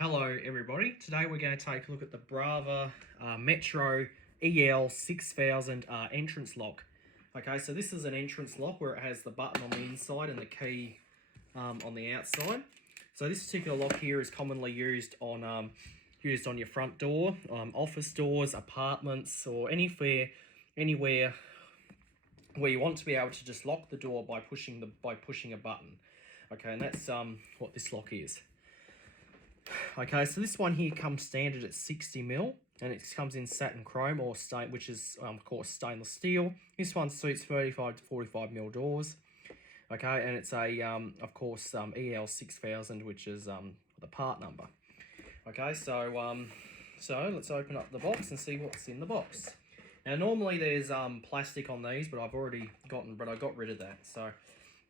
Hello everybody, today we're going to take a look at the Brava Metro EL 6000 entrance lock. Okay, so this is an entrance lock where it has the button on the inside and the key on the outside. So this particular lock here is commonly used on your front door, office doors, apartments, or anywhere where you want to be able to just lock the door by pushing a button. Okay, and that's what this lock is. Okay, so this one here comes standard at 60mm, and it comes in satin chrome or which is of course stainless steel. This one suits 35 to 45mm doors. Okay, and it's a of course EL 6000, which is the part number. Okay, so let's open up the box and see what's in the box. Now normally there's plastic on these, but I got rid of that. So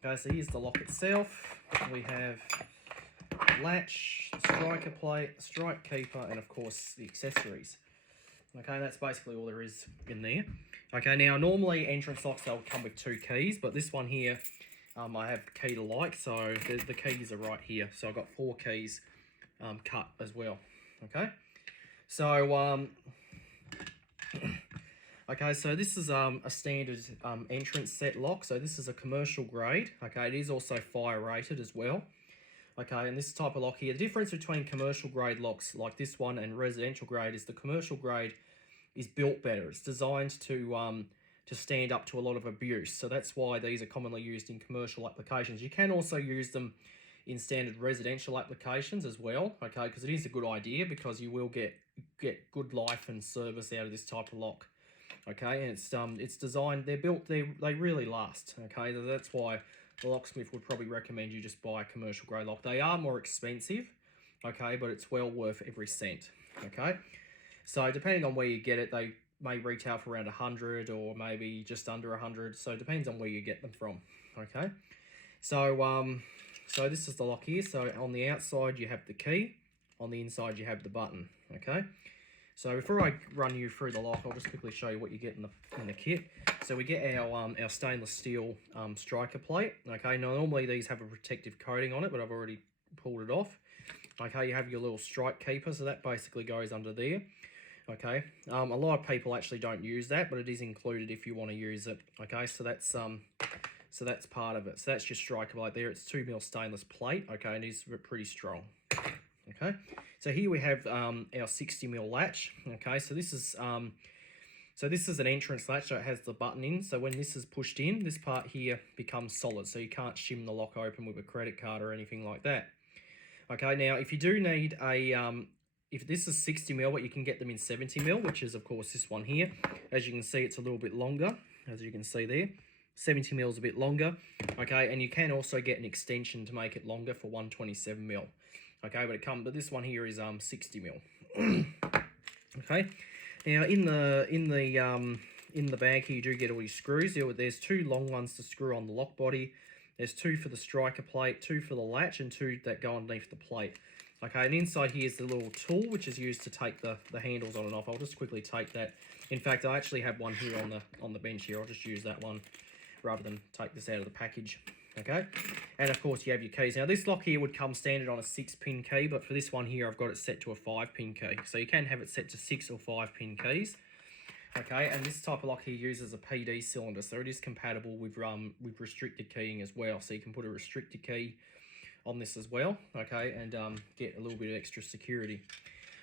okay, so here's the lock itself. We have latch, striker plate, strike keeper, and of course the accessories. Okay, that's basically all there is in there. Okay, now normally entrance locks, they'll come with 2 keys, but this one here, I have key to like, so the keys are right here. So I've got 4 keys cut as well. Okay, so okay, so this is a standard entrance set lock. So this is a commercial grade. Okay, it is also fire rated as well. Okay, and this type of lock here, the difference between commercial grade locks like this one and residential grade is the commercial grade is built better. It's designed to stand up to a lot of abuse. So that's why these are commonly used in commercial applications. You can also use them in standard residential applications as well, okay, because it is a good idea because you will get good life and service out of this type of lock. Okay, and it's designed, they're built, they really last. Okay, that's why the locksmith would probably recommend you just buy a commercial grade lock. They are more expensive, okay, but it's well worth every cent. Okay, so depending on where you get it, they may retail for around 100 or maybe just under 100. So it depends on where you get them from. Okay, so so this is the lock here. So on the outside you have the key, on the inside you have the button. Okay, so before I run you through the lock, I'll just quickly show you what you get in the kit. So we get our stainless steel striker plate. Okay, now normally these have a protective coating on it, but I've already pulled it off. Okay, you have your little strike keeper, so that basically goes under there. Okay, a lot of people actually don't use that, but it is included if you want to use it. Okay, so that's part of it. So that's your striker plate there. It's 2mm stainless plate. Okay, and it is pretty strong. Okay, so here we have our 60mm latch. Okay, so this is an entrance latch, so it has the button in. So when this is pushed in, this part here becomes solid, so you can't shim the lock open with a credit card or anything like that. Okay, now if you do need if this is 60mm, but you can get them in 70mm, which is of course this one here. As you can see, it's a little bit longer, as you can see there. 70mm is a bit longer. Okay, and you can also get an extension to make it longer for 127mm. Okay, but this one here is 60mm. Okay, now in the bag here you do get all your screws. There's 2 long ones to screw on the lock body. There's 2 for the striker plate, 2 for the latch, and 2 that go underneath the plate. Okay, and inside here is the little tool which is used to take the handles on and off. I'll just quickly take that. In fact, I actually have one here on the bench here. I'll just use that one rather than take this out of the package. Okay, and of course you have your keys. Now this lock here would come standard on a 6-pin key, but for this one here I've got it set to a 5-pin key. So you can have it set to 6 or 5-pin keys. Okay, and this type of lock here uses a PD cylinder, so it is compatible with restricted keying as well. So you can put a restricted key on this as well. Okay, and get a little bit of extra security.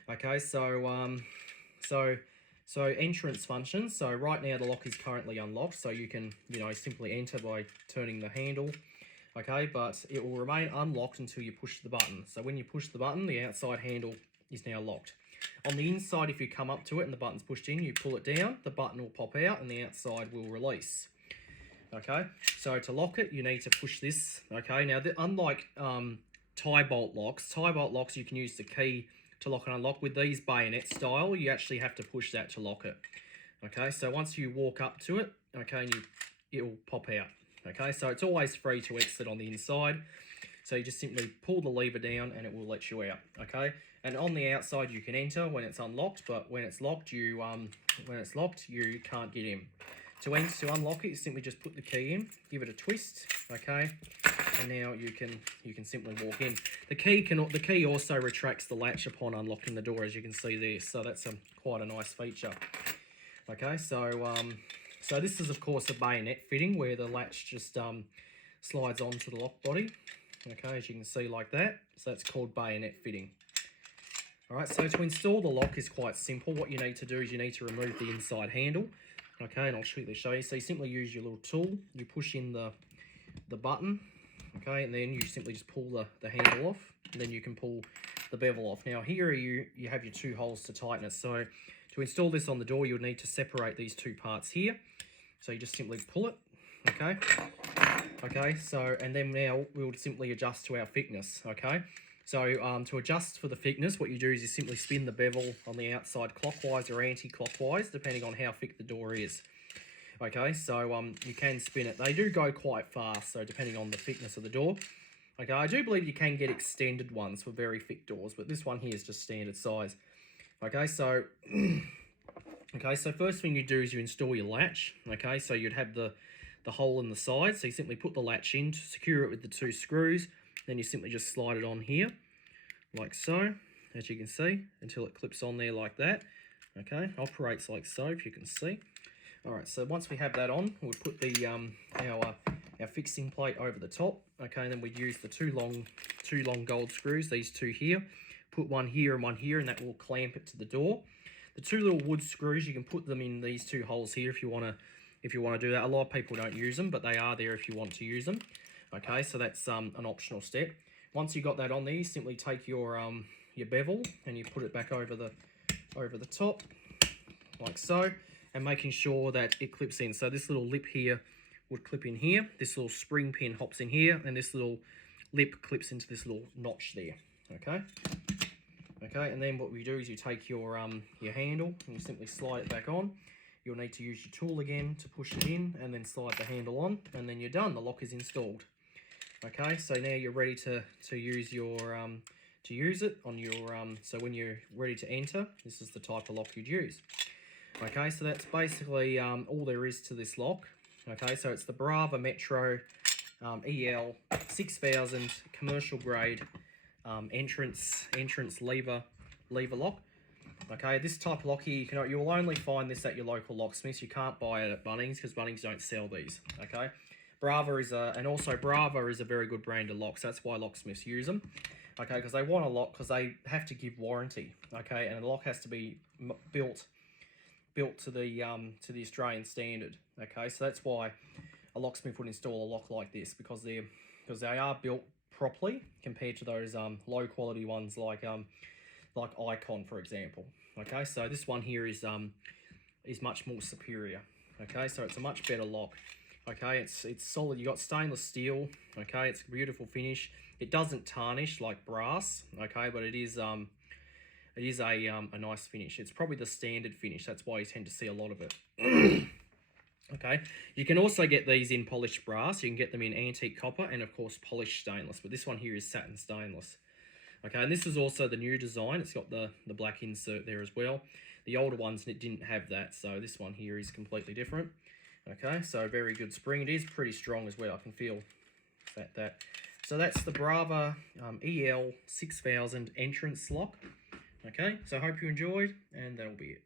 Okay, so entrance functions. So right now the lock is currently unlocked, so you can, simply enter by turning the handle. Okay, but it will remain unlocked until you push the button. So when you push the button, the outside handle is now locked. On the inside, if you come up to it and the button's pushed in, you pull it down, the button will pop out and the outside will release. Okay, so to lock it, you need to push this. Okay, now unlike tie bolt locks, you can use the key to lock and unlock. With these bayonet style, you actually have to push that to lock it. Okay, so once you walk up to it, okay, it will pop out. Okay, so it's always free to exit on the inside. So you just simply pull the lever down and it will let you out. Okay, and on the outside you can enter when it's unlocked, but when it's locked, you can't get in. To unlock it, you simply just put the key in, give it a twist. Okay, and now you can simply walk in. The key also retracts the latch upon unlocking the door, as you can see there. So that's quite a nice feature. Okay, so so this is of course a bayonet fitting where the latch just slides onto the lock body. Okay, as you can see like that. So that's called bayonet fitting. Alright, so to install the lock is quite simple. What you need to do is you need to remove the inside handle. Okay, and I'll quickly show you. So you simply use your little tool, you push in the button, okay, and then you simply just pull the handle off, and then you can pull the bevel off. Now here you have your two holes to tighten it. So to install this on the door, you'll need to separate these two parts here. So you just simply pull it, okay? Okay, so, and then now we'll simply adjust to our thickness, okay? So to adjust for the thickness, what you do is you simply spin the bevel on the outside clockwise or anti-clockwise, depending on how thick the door is. Okay, so you can spin it. They do go quite fast, so depending on the thickness of the door. Okay, I do believe you can get extended ones for very thick doors, but this one here is just standard size. Okay, so okay, so first thing you do is you install your latch. Okay, so you'd have the hole in the side, so you simply put the latch in to secure it with the two screws. Then you simply just slide it on here, like so, as you can see, until it clips on there like that. Okay, operates like so, if you can see. Alright, so once we have that on, we'll put the our fixing plate over the top. Okay, and then we'd use the two long gold screws, these two here. Put one here, and that will clamp it to the door. The two little wood screws, you can put them in these two holes here if you want to do that. A lot of people don't use them, but they are there if you want to use them. Okay, so that's an optional step. Once you got that on there, you simply take your bevel and you put it back over the top, like so, and making sure that it clips in. So this little lip here would clip in here. This little spring pin hops in here, and this little lip clips into this little notch there. Okay. Okay, and then what we do is you take your handle and you simply slide it back on. You'll need to use your tool again to push it in, and then slide the handle on, and then you're done. The lock is installed. Okay, so now you're ready to use your to use it on your so when you're ready to enter, this is the type of lock you'd use. Okay, so that's basically all there is to this lock. Okay, so it's the Brava Metro EL 6000 commercial grade entrance lever lock. Okay, this type of lock here, you'll only find this at your local locksmiths. You can't buy it at Bunnings because Bunnings don't sell these. Okay, Brava is a very good brand of locks. That's why locksmiths use them. Okay, because they want a lock because they have to give warranty. Okay, and the lock has to be built to the Australian standard. Okay, so that's why a locksmith would install a lock like this, because they are built properly compared to those low quality ones like Icon, for example. Okay, so this one here is much more superior. Okay, so it's a much better lock. Okay, it's solid. You got stainless steel. Okay, it's a beautiful finish. It doesn't tarnish like brass. Okay, but it is a nice finish. It's probably the standard finish. That's why you tend to see a lot of it. Okay, you can also get these in polished brass. You can get them in antique copper and of course polished stainless. But this one here is satin stainless. Okay, and this is also the new design. It's got the black insert there as well. The older ones didn't have that, so this one here is completely different. Okay, so very good spring. It is pretty strong as well. I can feel that. So that's the Brava EL 6000 entrance lock. Okay, so I hope you enjoyed, and that'll be it.